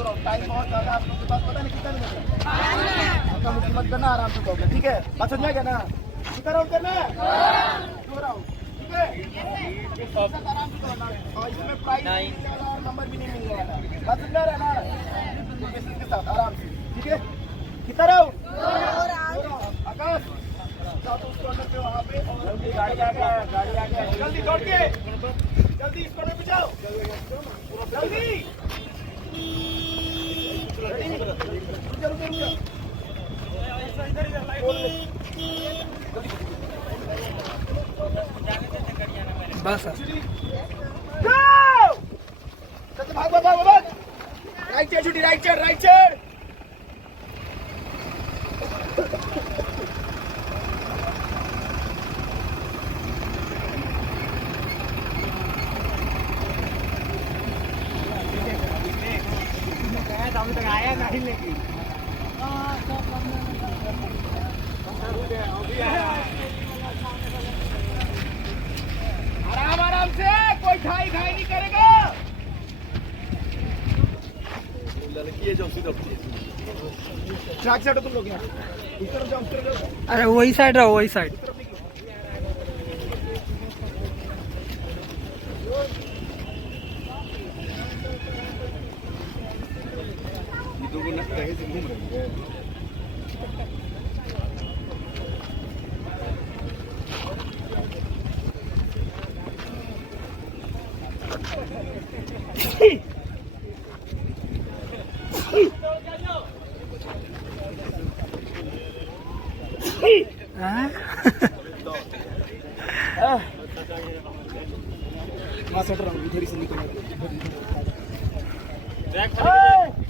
Time बहुत ज्यादा आपके पास पता नहीं कितना मिनट है। आपका मुक्ति मत करना, आराम से दौड़ना, ठीक है? बात समझ गया ना? कितना राउंड करना है? 2 राउंड, ठीक है? आराम से दौड़ना और इसमें प्राइस और नंबर भी नहीं मिलने वाला। बात समझा रहा है ना? के साथ आराम से, ठीक है? कितना राउंड? 2 राउंड। आकाश जाओ तो उस कॉर्नर पे, वहाँ पे जल्दी गाड़ी आ गया, गाड़ी आ गया, जल्दी दौड़ के जल्दी इस कॉर्नर पे जाओ, जल्दी। बस भाग भाग भाग भाग, राइट साइड छुट्टी, राइट साइड, राइट साइड। तक आया नहीं लेकिन आराम आराम से, कोई घाई घाई नहीं करेगा। लड़की है जो सीधा ट्रैक से तुम लोग यहाँ इस तरफ जाओ, उस तरफ जाओ। अरे वही साइड रहो, वही साइड। घूम रही है।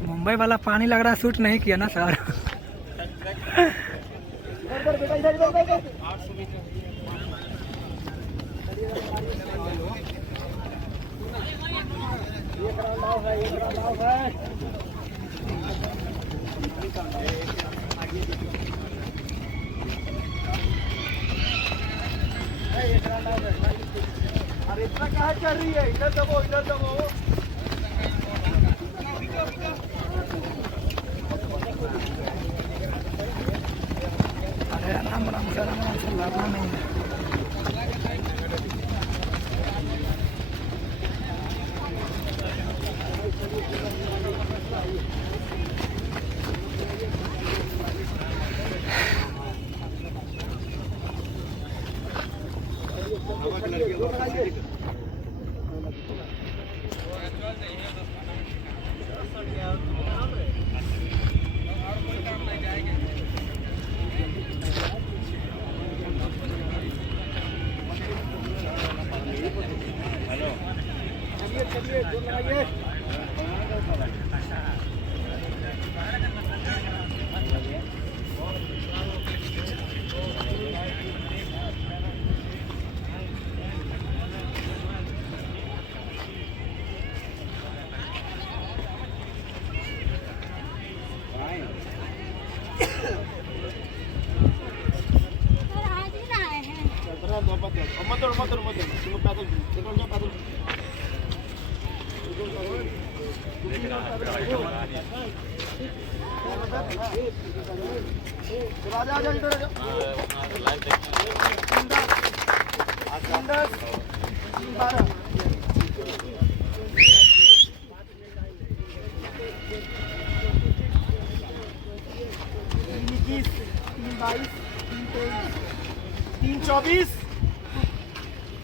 मुंबई वाला पानी लग रहा है शूट नहीं किया ना सर। अरे इतना कहाँ चल रही है? इधर दबो, इधर दबो। अरे आराम आराम से, आराम से लड़ना नहीं है। चलिए जोर लगाइए।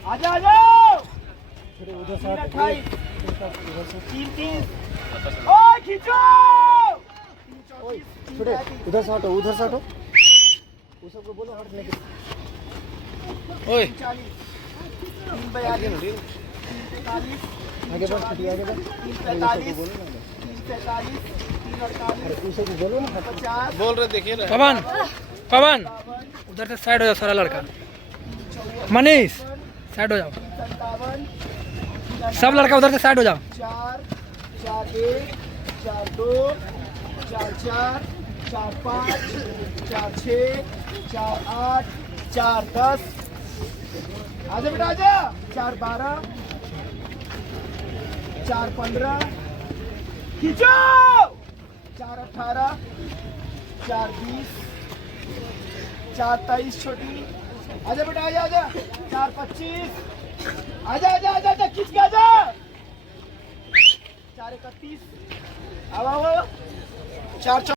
आजा आजा उधर से 3-3 ओए खींचो छोड़े उधर से हटो वो सबको बोलो हटने के ओए 40 आगे बढ़ आगे बढ़ 45 बोलो ना 50 बोल रहे देखिए ना पवन उधर से साइड हो जाओ सारा लड़का। मनीष साइड हो जाओ, सब लड़का उधर से साइड हो जाओ। 4-4-1 4-2 4-4 4-5 4-6 4-8 4-10 आजा बेटा आजा 4-12 4-15 खींचो। 4 18, 4 20, 4 23 छोटी, आजा बेटा आजा आजा, 4 25, आजा आजा आजा आजा खींच के आजा, 4 31, आओ आओ, 4